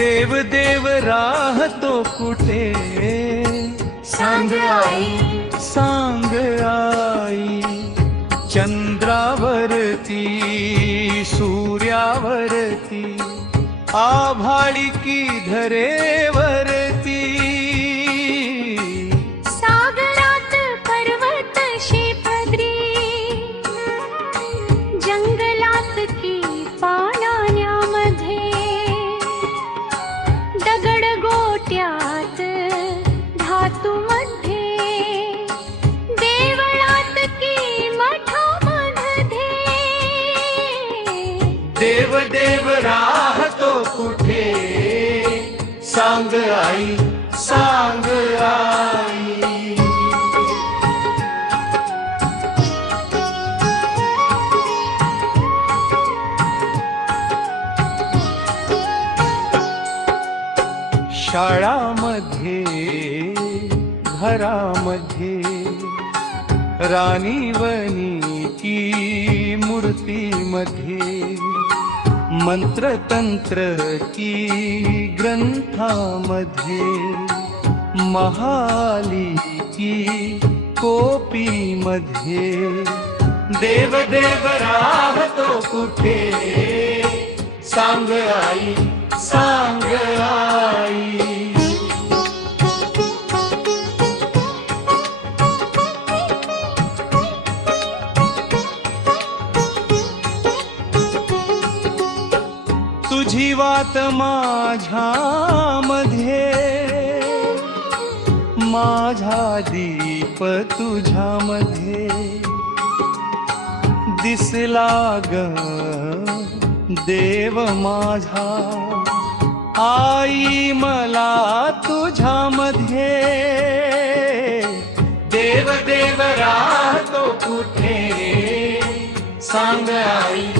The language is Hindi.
देव देव राह तो कुटे। सांग आई। सांग आई। चंद्रावरती सूर्यावरती आभाड़ी की धरेवरती गोट्यात धातू मध्ये देव राहतो कुठे? सांग आई सांग आई। शाळामध्ये, घरामध्ये राणीवनी की मूर्तीमध्ये मंत्रतंत्र की ग्रंथामध्ये महाली की कोपीमध्ये देव देव राहतो कुठे? सांग आई तुझी वात माझ्यामध्ये माझा दीप तुझ्यामध्ये दिसला ग देव माझा, आई मला तुझ्यामध्ये देव देव राहतो कुठे सांग आई